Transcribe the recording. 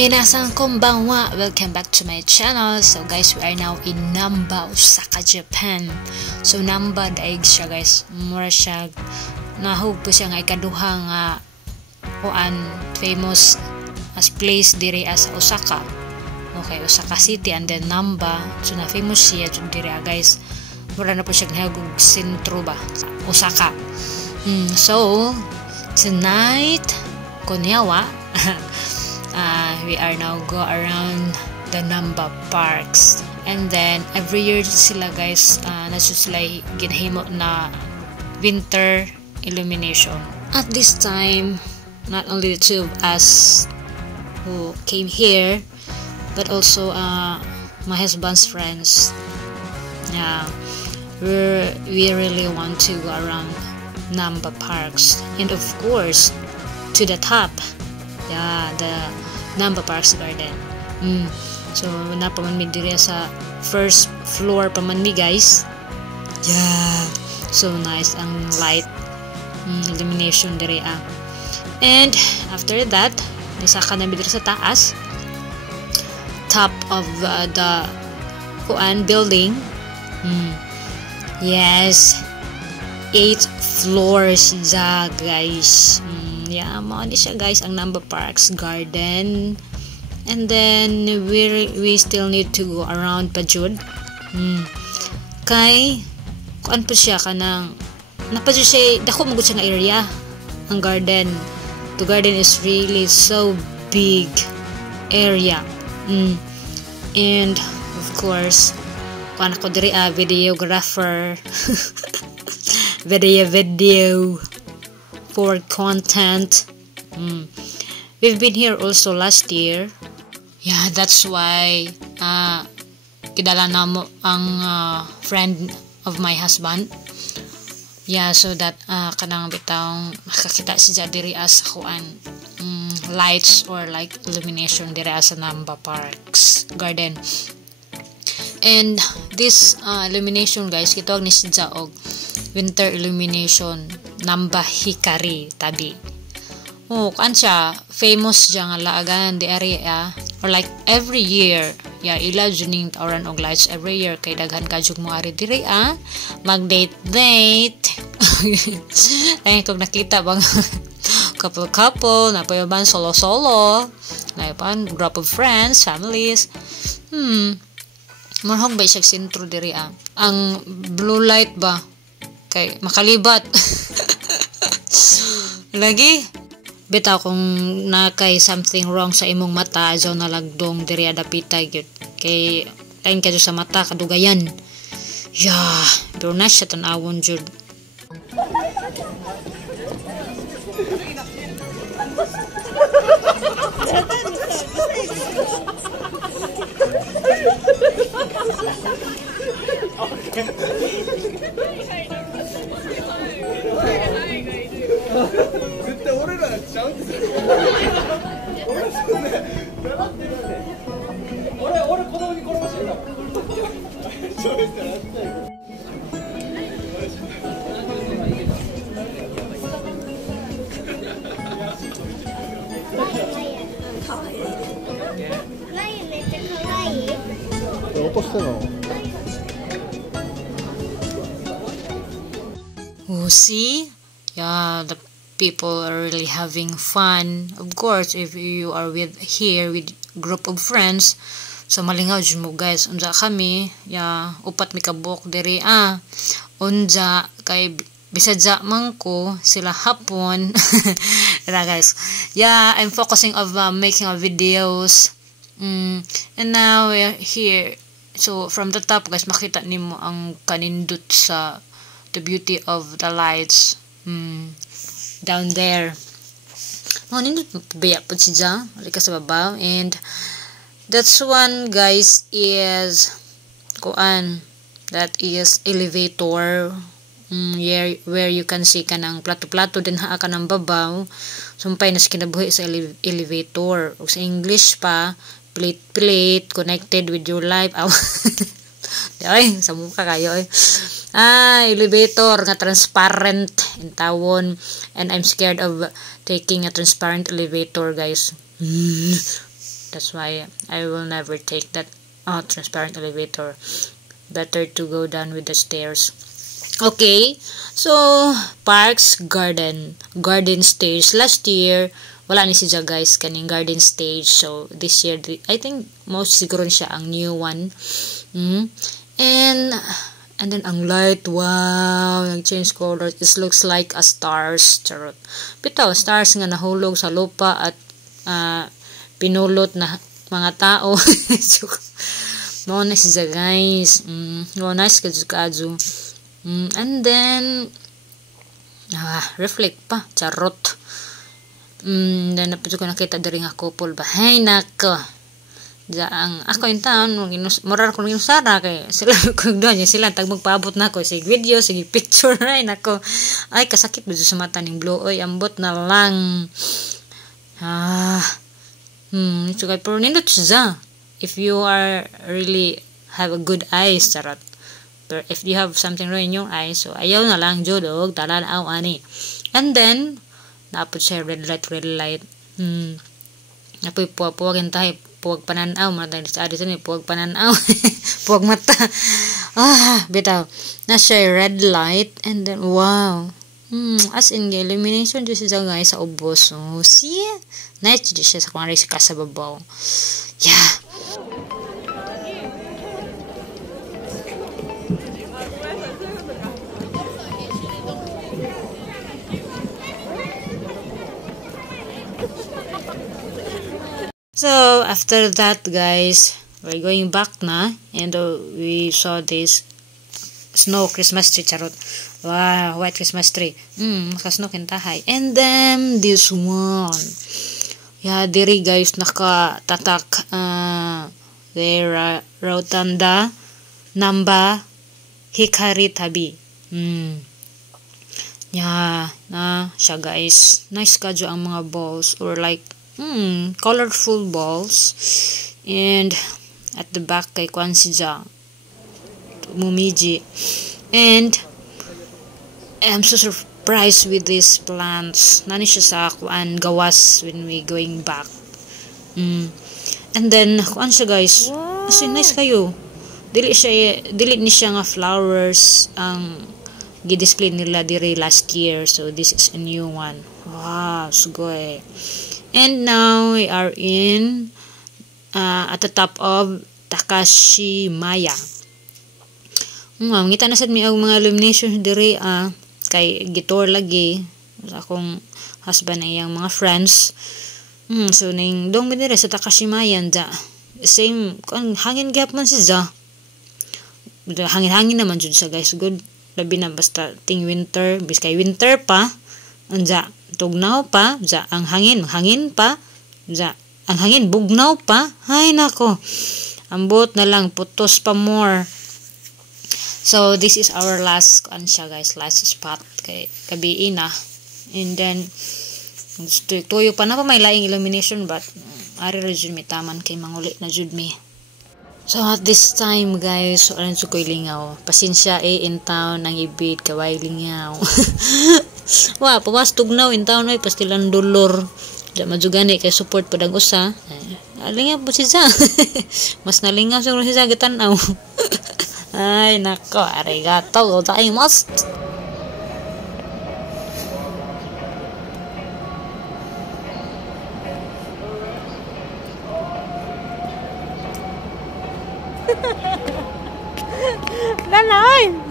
Minasan konbanwa, welcome back to my channel. So guys, we are now in Namba, Osaka, Japan. So Namba daig siya guys, mura siya nahug po siya nga ikaduha nga famous as place diri as Osaka. Okay, Osaka City and then Namba. So na famous siya diri guys. Mura na po siya nahugog sentro ba Osaka. So tonight kunyawa we are now go around the Namba parks, and then every year sila guys naso sila ginahimo na winter illumination. At this time, not only the two of us who came here, but also my husband's friends. We really want to go around Namba parks, and of course to the top, the Namba Parks Garden. So napaman mi diri sa first floor pa man mi guys. So nice ang light illumination diri and after that isa ka na mi diri sa taas, top of the building. Yes, 8 floors guys. Mao ni siya guys ang Namba Parks Garden. And then we still need to go around pa jud. Kay kuan pa siya kanang napadyo siya dako magud siya nga area ang garden. The garden is really so big area. And of course kuan ako diri videographer. video for content. We've been here also last year. That's why kidala namo ang friend of my husband. So that kanang bitang makakita siya diri as kuan lights or like illumination diri sa Namba Parks Garden. And this illumination guys, kitawag ni siya og winter illumination Namba Hikari tabi. Kan siya famous siya nga laagan di area, or like every year ila juning tawran og lights every year kay daghan ka jud mo ari diri mag-date ay kung nakita bang couple na payaban solo na pan group of friends, families. Marhong ba siya sentro diri ang blue light ba kay makalibat. Lagi bitaw kung na kay something wrong sa imong mata, ajaw na lagdong diri adapitay gyud kay kain ka sa mata kadugayan. Pero na siya tanawon jud. See? The people are really having fun. Of course, if you are with group of friends, so malingaw jud mo guys. Unja kami, upat mi kabuk diri unja kay bisadya man ko sila hapon. Guys. I'm focusing of making videos. And now we are here. So from the top guys, makita nimo ang kanindot sa the beauty of the lights down there. Nindot baya po siya alika sa babaw. And that's one guys is that is elevator where you can see kanang plato-plato din ka ng babaw. Sumpay nas kinabuhi sa elevator, o sa English pa plate connected with your life. Ay, sa mukha kayo elevator nga transparent in tawon, and I'm scared of taking a transparent elevator guys. That's why I will never take that transparent elevator. Better to go down with the stairs. Okay, so parks, garden stage. Last year wala ni siya guys kaning garden stage, so this year I think most siguro siya ang new one. And then ang light, wow, nag-change colors. It looks like a stars. Charot. Bitaw, stars nga nahulog sa lupa at pinulot na mga tao. Mo na siya guys. Nice kadyo. And then reflect pa. Charot. Then napito ko nakita dari nga couple ba. Hay nako. Ang ako in town, morar ko yung Sara kay sila kung doon sila tag magpaabot na ako sig video, sig picture ay nako. Ay kasakit ba sa mata ning blow oy, ambot na lang. So kay pero nindot siya. If you are really have a good eyes, charot. But if you have something wrong in your eyes, so ayaw na lang jodog, talanaw ani. And then napod siya red light. Napoy puwagin tayo. Puwag pananaw, mga tayo sa adito ni puwag pananaw. Puwag mata. Bitaw. Na siya red light, and then, wow. As in, illumination dito siya guys sa ubos. So, see? Nice dito siya sa kung sa kasababaw. Yeah. So, after that, guys, we're going back na, and we saw this snow Christmas tree, charot. Wow, white Christmas tree. Makasnow kintahay. And then, this one. Yeah, diri guys, nakatatak, there, Rotanda, Namba, Hikari Tabi. Yeah, siya guys. Nice kadyo ang mga balls, or like, colorful balls. And at the back kay kwan si Ja Mumiji. And I'm so surprised with these plants. Nani siya sa kwan gawas when we going back. And then kwan siya guys. As in, nice kayo. Dili ni siya nga flowers ang gi-display nila diri last year. So this is a new one. Wow, sugoy. And now we are in at the top of Takashimaya. Ngita na sad mi og mga illumination diri kay gitor lagi sa akong husband ay ang mga friends. So ning dong binire sa Takashimaya da. Same kung hangin gap man si za. Hangin naman jud sa guys, good. Labi na basta ting winter, biskay winter pa. Anja tugnaw pa, ang hangin pa, ang hangin bugnaw pa. Hay nako, ambot na lang, putos pa more. So this is our last guys, last spot kay gabi na. And then tuyo pa na pa may laing illumination, but ari ra jud mi taman kay manguli na jud mi. So at this time guys, so alam ko'y lingaw. Pasensya in town nang ibid kaway lingaw. Wa pawas tugnaw in town ay pastilan dolor. Da majugani kay support padang usa. Lingaw po siya. Mas nalingaw siguro siya gitanaw. Ay nako, arigato gozaimasu. Lalain.